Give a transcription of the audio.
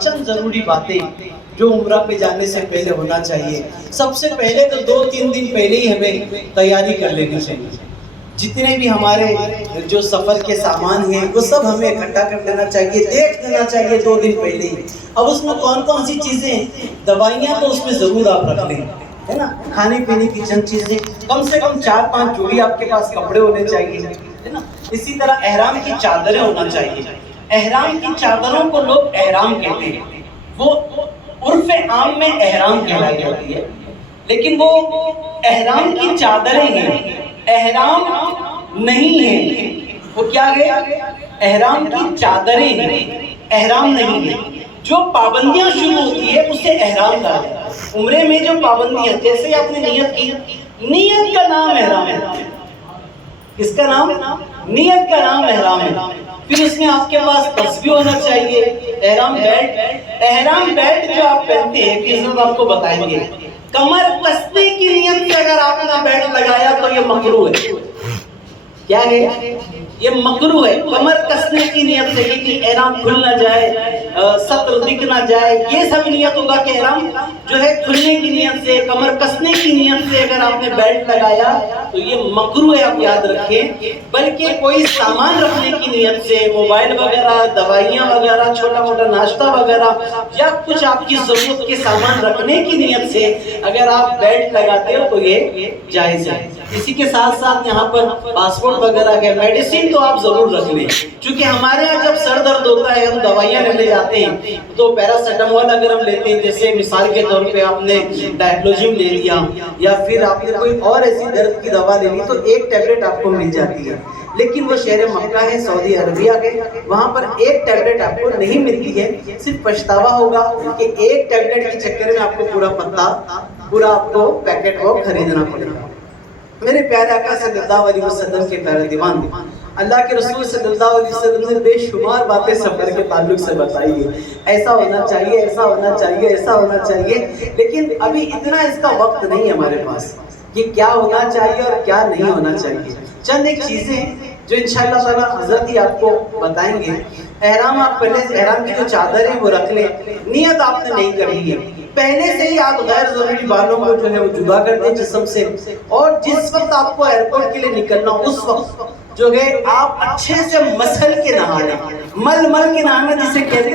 چند ضروری باتیں جو عمرہ پہ جانے سے پہلے ہونا چاہیے. سب سے پہلے تو 2-3 دن پہلے ہی ہمیں تیاری کر لینی چاہیے. جتنے بھی ہمارے جو سفر کے سامان ہیں وہ سب ہمیں اکٹھا کر لینا چاہیے, دیکھ لینا چاہیے 2 دن پہلے ہی. اب اس میں کون کون سی چیزیں ہیں, دوائیاں تو اس میں ضرور آپ رکھ لیں, ہے نا. کھانے پینے کی چند چیزیں, کم سے کم 4-5 جوڑی آپ کے پاس کپڑے ہونے چاہیے, ہے نا. اسی طرح احرام کی چادریں ہونا چاہیے. احرام کی چادروں کو لوگ احرام کہتے ہیں. وہ عرف عام میں احرام کہلائی جاتی ہے, لیکن وہ احرام کی چادریں ہیں, احرام نہیں ہے. وہ کیا ہے؟ احرام کی چادریں ہیں, احرام نہیں ہے. جو پابندیاں شروع ہوتی ہے اسے احرام کہا جاتا ہے. عمرے میں جو پابندیاں, جیسے آپ نے نیت کی, نیت کا نام احرام ہے. کس کا نام؟ نیت کا نام احرام ہے. پھر اس میں آپ کے پاس تسبیح ہونا چاہیے. احرام بیلٹ جو آپ پہنتے ہیں کہ آپ کو بتائیں گے, کمر کسنے کی نیت سے اگر آپ نے بیلٹ لگایا تو یہ مکروہ ہے. کیا ہے؟ یہ مکروہ ہے. کمر کسنے کی نیت سے کہ احرام کھل نہ جائے, سطر دکھ نہ جائے, یہ سب نیت ہوگا کہ احرام جو ہے کھلنے کی نیت سے, کمر کسنے کی نیت سے اگر آپ نے بیلٹ لگایا تو یہ مکروہ ہے, آپ یاد رکھیں. بلکہ کوئی سامان رکھنے کی نیت سے, موبائل وغیرہ, دوائیاں وغیرہ, چھوٹا موٹا ناشتہ وغیرہ, یا کچھ آپ کی ضرورت کے سامان رکھنے کی نیت سے اگر آپ بیلٹ لگاتے ہو تو یہ جائز ہے. اسی کے ساتھ ساتھ یہاں پر پاسپورٹ وغیرہ ہے. میڈیسن تو آپ ضرور رکھ لیں, چونکہ ہمارے یہاں جب سر درد ہوتا ہے ہم دوائیاں لینے جاتے ہیں تو پیراسیٹامول اگر ہم لیتے ہیں, جیسے مثال کے طور پہ آپ نے ڈائکلوزیم لے لیا یا پھر آپ نے کوئی اور ایسی درد کی دوا لے لی تو ایک ٹیبلٹ آپ کو مل جاتی ہے. لیکن وہ شہر مکہ ہے, سعودی عربیہ کے, وہاں پر ایک ٹیبلٹ آپ کو نہیں ملتی ہے. صرف پچھتاوا ہوگا کہ ایک ٹیبلٹ کے چکر میں آپ کو پورا پتا, پورا آپ کو پیکٹ وہ خریدنا پڑے گا. میرے پیارے آقا صلی اللہ علیہ وسلم کے پیارے دیوان, اللہ کے رسول صلی اللہ علیہ وسلم نے بے شمار باتیں سفر کے تعلق سے بتائی ہے. ایسا ہونا چاہیے, ایسا ہونا چاہیے, ایسا ہونا چاہیے. لیکن ابھی اتنا اس کا وقت نہیں ہمارے پاس کہ کیا ہونا چاہیے اور کیا نہیں ہونا چاہیے. چند ایک چیزیں جو انشاءاللہ تعالیٰ حضرت ہی آپ کو بتائیں گے. احرام آپ پہلے احرام کی جو چادر ہے وہ رکھ لیں. نیت آپ نے نہیں کرنی ہے, پہلے سے ہی آپ غیر ضروری بالوں کو جو ہے وہ جدا کر دیں جسم سے, اور جس وقت آپ کو ایئرپورٹ کے لیے نکلنا اس وقت جو ہے آپ اچھے سے مسل کے نہا لیں. مل کے نہانا جسے کہتے ہیں